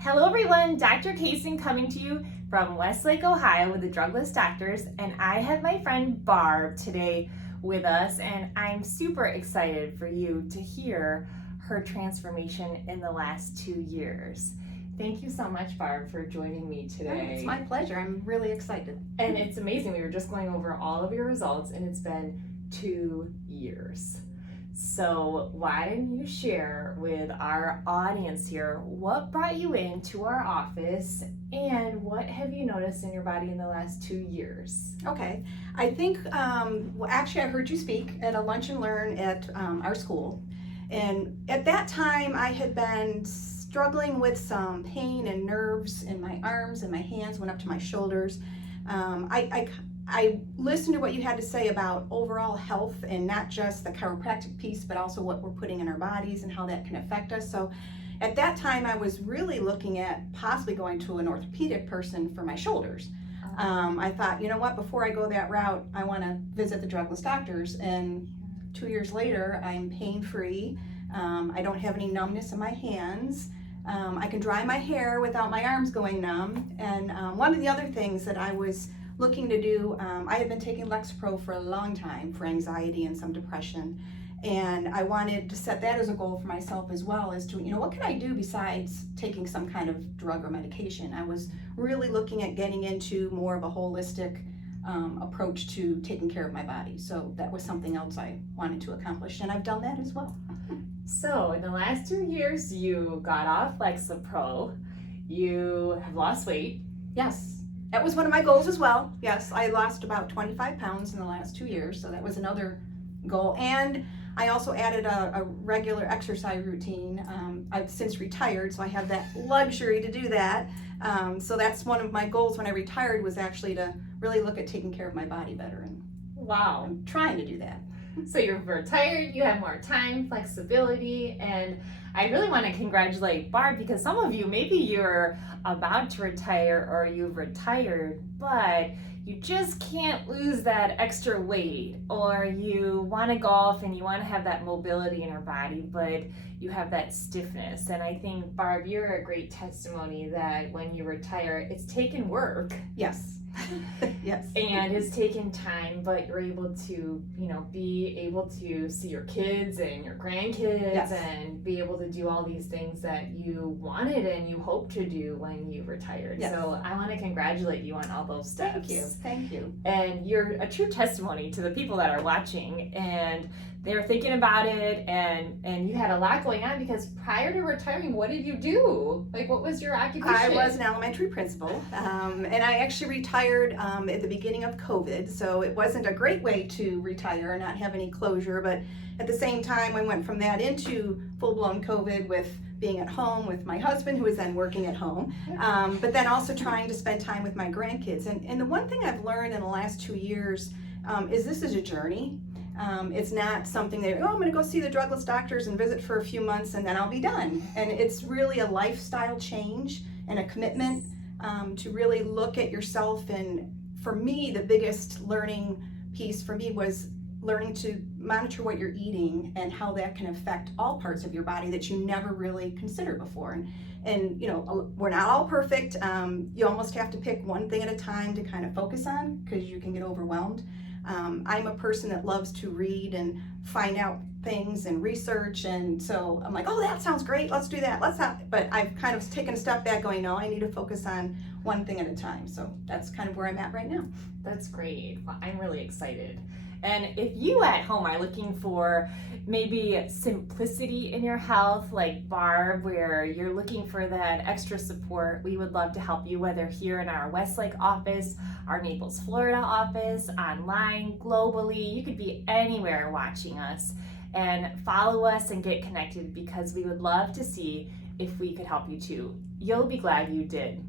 Hello everyone, Dr. Casen coming to you from Westlake, Ohio with the Drugless Doctors, and I have my friend Barb today with us, and I'm super excited for you to hear her transformation in the last 2 years. Thank you so much, Barb, for joining me today. It's my pleasure. I'm really excited. And it's amazing. We were just going over all of your results, and it's been 2 years. So why don't you share with our audience here what brought you into our office and what have you noticed in your body in the last 2 years? Okay. I think, actually I heard you speak at a lunch and learn at our school. And at that time I had been struggling with some pain and nerves in my arms and my hands went up to my shoulders. I listened to what you had to say about overall health and not just the chiropractic piece, but also what we're putting in our bodies and how that can affect us. So at that time, I was really looking at possibly going to an orthopedic person for my shoulders. I thought, you know what, before I go that route, I want to visit the Drugless Doctors. And 2 years later, I'm pain-free. I don't have any numbness in my hands. I can dry my hair without my arms going numb. And one of the other things that I was looking to do, I had been taking Lexapro for a long time for anxiety and some depression, and I wanted to set that as a goal for myself as well, as to, you know, what can I do besides taking some kind of drug or medication. I was really looking at getting into more of a holistic approach to taking care of my body, so that was something else I wanted to accomplish, and I've done that as well. So in the last 2 years, you got off Lexapro, you have lost weight. Yes. That was one of my goals as well. Yes, I lost about 25 pounds in the last 2 years, so that was another goal. And I also added a regular exercise routine. I've since retired, so I have that luxury to do that. So that's one of my goals when I retired, was actually to really look at taking care of my body better. And wow, I'm trying to do that. So you're retired, you have more time, flexibility, and I really want to congratulate Barb, because some of you, maybe you're about to retire or you've retired, but you just can't lose that extra weight, or you want to golf and you want to have that mobility in your body, but you have that stiffness. And I think, Barb, you're a great testimony that when you retire, it's taken work. Yes. Yes. And it's taken time, but you're able to, be able to see your kids and your grandkids. Yes. And be able to do all these things that you wanted and you hope to do when you retired. Yes. So I want to congratulate you on all those steps. Thank you. And you're a true testimony to the people that are watching, and they're thinking about it, and you had a lot going on, because prior to retiring, what did you do? Like, what was your occupation? I was an elementary principal, and I actually retired at the beginning of COVID, so it wasn't a great way to retire and not have any closure, but at the same time, I went from that into full-blown COVID with being at home with my husband, who was then working at home, but then also trying to spend time with my grandkids. And the one thing I've learned in the last 2 years is this is a journey. It's not something that, I'm going to go see the Drugless Doctors and visit for a few months and then I'll be done. And it's really a lifestyle change and a commitment to really look at yourself. And for me, the biggest learning piece for me was learning to monitor what you're eating and how that can affect all parts of your body that you never really considered before. And we're not all perfect. You almost have to pick one thing at a time to kind of focus on, because you can get overwhelmed. I'm a person that loves to read and find out things and research, and so I'm like, oh, that sounds great, let's do that, but I've kind of taken a step back going, no, I need to focus on one thing at a time. So that's kind of where I'm at right now. That's great. Well, I'm really excited. And if you at home are looking for maybe simplicity in your health, like Barb, where you're looking for that extra support, we would love to help you, whether here in our Westlake office, our Naples, Florida office, online, globally. You could be anywhere watching us, and follow us and get connected, because we would love to see if we could help you too. You'll be glad you did.